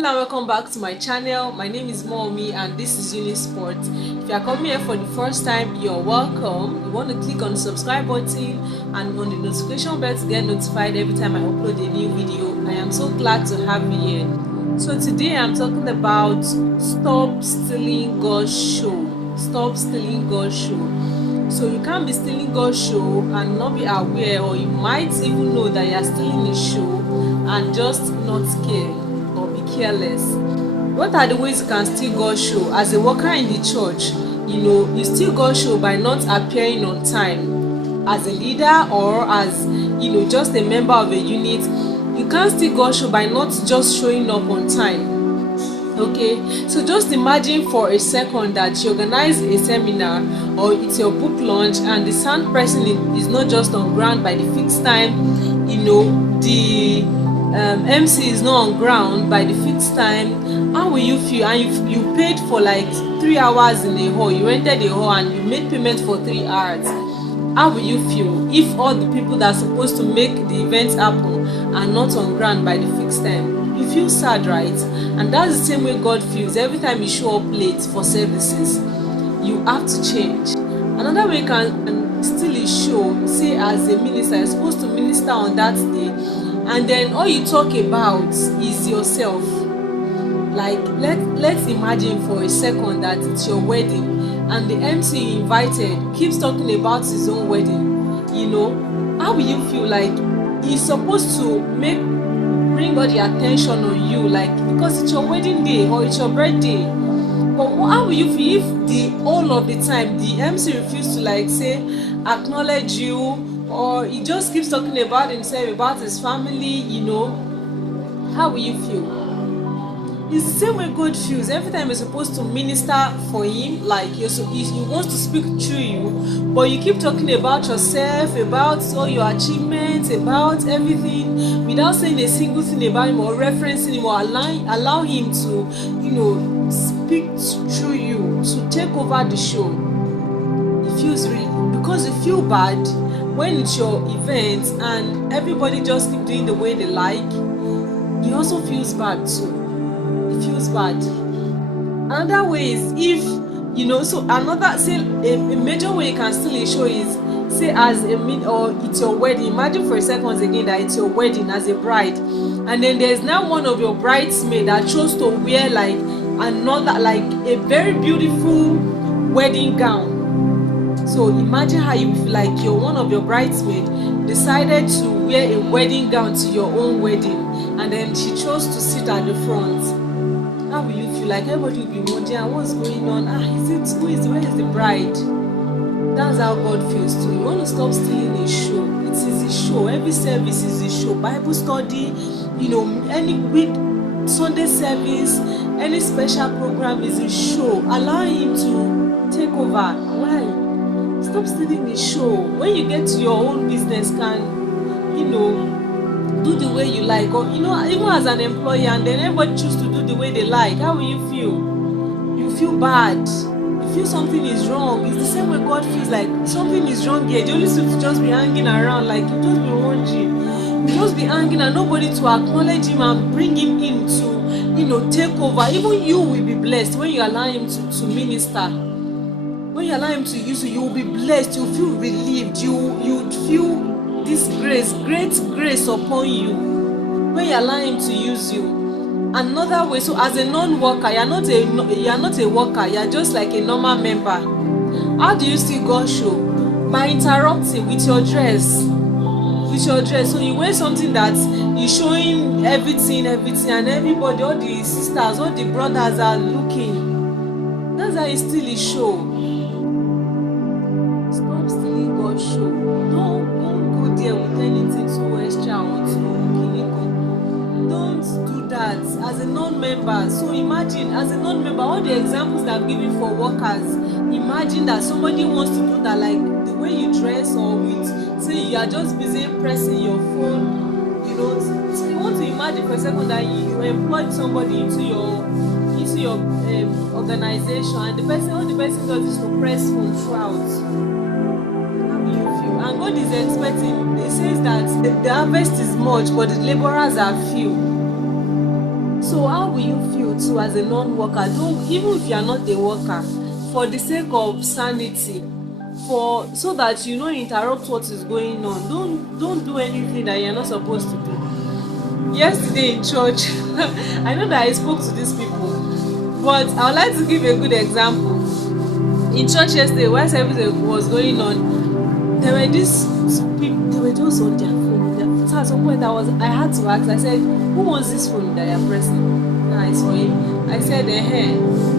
Hello and welcome back to my channel. My name is Momi and this is Unisport. If you are coming here for the first time, you're welcome. You want to click on the subscribe button and on the notification bell to get notified every time I upload a new video. I am so glad to have you here. So today I'm talking about stop stealing God's show. Stop stealing God's show. So you can't be stealing God's show and not be aware, or you might even know that you are stealing His show and just not care or be careless. What are the ways you can steal God's show? As a worker in the church, you steal God's show by not appearing on time. As a leader or as just a member of a unit, you can't steal God's show by not just showing up on time. Okay, so just imagine for a second that you organize a seminar or it's your book launch and the sound person is not just on ground by the fixed time. The MC is not on ground by the fixed time. How will you feel? And you paid for like 3 hours in a hall. You rented a hall and you made payment for 3 hours. How will you feel if all the people that are supposed to make the event happen are not on ground by the fixed time? You feel sad, right? And that's the same way God feels every time you show up late for services. You have to change. Another way you can steal His show, say as a minister, you're supposed to minister on that day, and then all you talk about is yourself. Like let's imagine for a second that it's your wedding and the MC you invited keeps talking about his own wedding. How will you feel? Like he's supposed to bring all the attention on you, like because it's your wedding day or it's your birthday. But how will you feel if the all of the time the MC refuse to say acknowledge you, or he just keeps talking about himself, about his family? How will you feel? It's the same way God feels every time you're supposed to minister for Him. Like He wants to speak through you, but you keep talking about yourself, about all your achievements, about everything, without saying a single thing about Him or referencing Him or allow Him to speak through you, to take over the show. It feels really, because you feel bad when it's your event and everybody just keep doing the way they like. He also feels bad too. It feels bad. Another way is a major way you can steal a show is, say or it's your wedding. Imagine for a second again that it's your wedding as a bride, and then there's now one of your bridesmaids that chose to wear a very beautiful wedding gown. So imagine how you feel, like one of your bridesmaids decided to wear a wedding gown to your own wedding, and then she chose to sit at the front. How will you feel? Like everybody will be wondering what's going on. Where is the bride? That's how God feels too. You want to stop stealing His show. It is His show. Every service is His show. Bible study, any week Sunday service, any special program is His show. Allow Him to take over. Why? Stop stealing His show. When you get to your own business, do the way you like, or even as an employee, and then everybody choose to do the way they like. How will you feel? You feel bad. You feel something is wrong. It's the same way God feels, like something is wrong here. The only thing to just be hanging around, like you just be wondering, you just be hanging and nobody to acknowledge Him and bring Him in to take over. Even you will be blessed when you allow Him to minister. When you allow Him to use you will be blessed. You feel relieved. You feel this great grace upon you when you allow Him to use you. Another way, so as a non-worker, you're not a worker, you're just like a normal member. How do you see God show? By interrupting with your dress. So you wear something that is showing everything, and everybody, all the sisters, all the brothers are looking. That's how you steal His show. Stop stealing God's show. Don't go there with anything so extra onto Kiniko. Don't do that as a non-member. So imagine, as a non-member, all the examples that I'm giving for workers, imagine that somebody wants to do that, like the way you dress, or with, say you are just busy pressing your phone. So you want to imagine for a second that you employed somebody into your organization, and all the person does is to press phone throughout. And God is expecting, He says that the harvest is much, but the laborers are few. So how will you feel too as a non-worker? Don't, even if you are not a worker, for the sake of sanity, for so that you don't interrupt what is going on, don't do anything that you're not supposed to do. Yesterday in church, I know that I spoke to these people, but I would like to give a good example. In church yesterday, while service was going on, there were these people, they were just on their phone. So at some point I had to ask, I said, who was this phone that you're pressing? And I saw it. I said,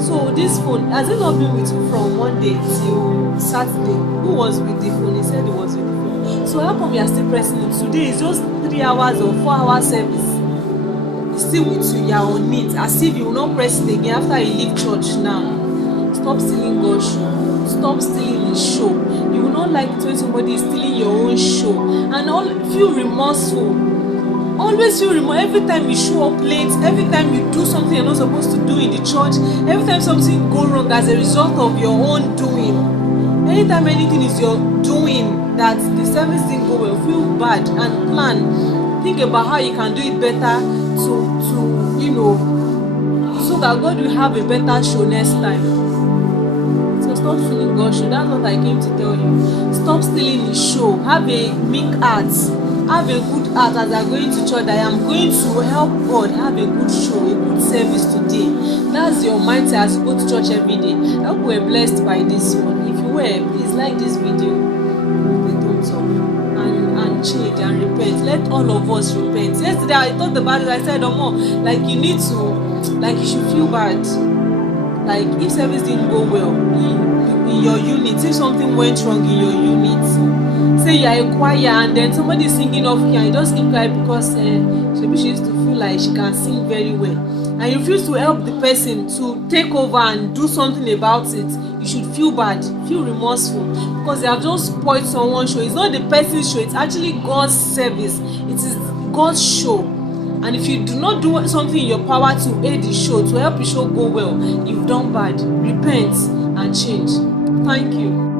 so this phone, has it not been with you from Monday till Saturday? Who was with the phone? He said he was with the phone. So how come you are still pressing it? Today is just 3 hours or 4 hours service. It's still with you, you are on it, as if you will not press it again after you leave church now. Stop stealing God's show. Stop stealing his show. You will not like it when somebody is stealing your own show. And feel remorseful. Always feel remorse every time you show up late, every time you do something you're not supposed to do in the church, every time something go wrong as a result of your own doing. Anytime anything is your doing that the service didn't go well, feel bad and plan. Think about how you can do it better to so that God will have a better show next time. So stop stealing God's show. That's what I came to tell you. Stop stealing his show. Have a meek heart. Have a good heart as I'm going to church. I am going to help God. Have a good show, a good service today. That's your mindset as you go to church every day. I hope you were blessed by this one. If you were, please like this video with a thumbs up and change and repent. Let all of us repent. Yesterday I talked about it. I said, like you need to, like you should feel bad. Like if service didn't go well in your unit, if something went wrong in your unit, say you are a choir and then somebody is singing off here and you just keep quiet because maybe she used to feel like she can sing very well, and you refuse to help the person to take over and do something about it, you should feel bad, feel remorseful, because they have just spoiled someone's show. It's not the person's show, it's actually God's service. It is God's show. And if you do not do something in your power to aid the show, to help the show go well, you've done bad. Repent and change. Thank you.